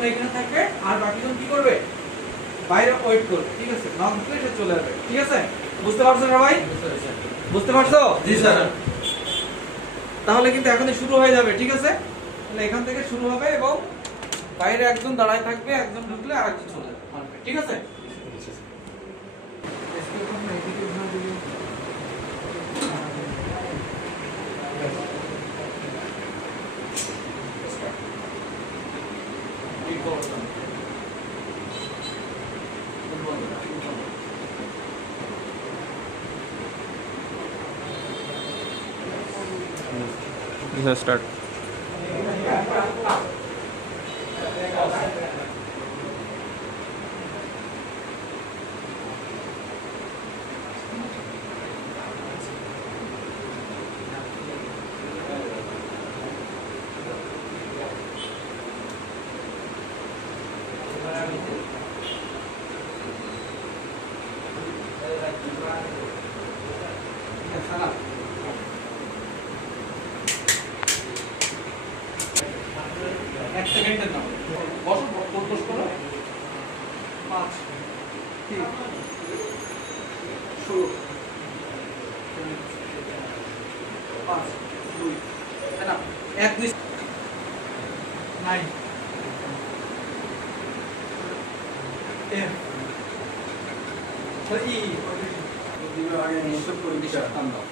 জন এখানে থাকবে আর বাকি জন কি করবে বাইরে ওয়েট করবে ঠিক আছে নক দিলে সে চলে যাবে ঠিক আছে বুঝতে পারছো না ভাই বুঝতে পারছো জি স্যার তাহলে কিন্তু এখনই শুরু হয়ে যাবে ঠিক আছে তাহলে এখান থেকে শুরু হবে এবং বাইরে একজন দাঁড়ায় থাকবে একজন ঢুকলে আরেকজন চলে যাবে ঠিক আছে Start. এক সেকেন্ডের নাম বসো বস করো 5 3 শুরু 5 2 না 1 2 9 এম ই দিবে আগে নিশ্চয় পরীক্ষা নাম দাও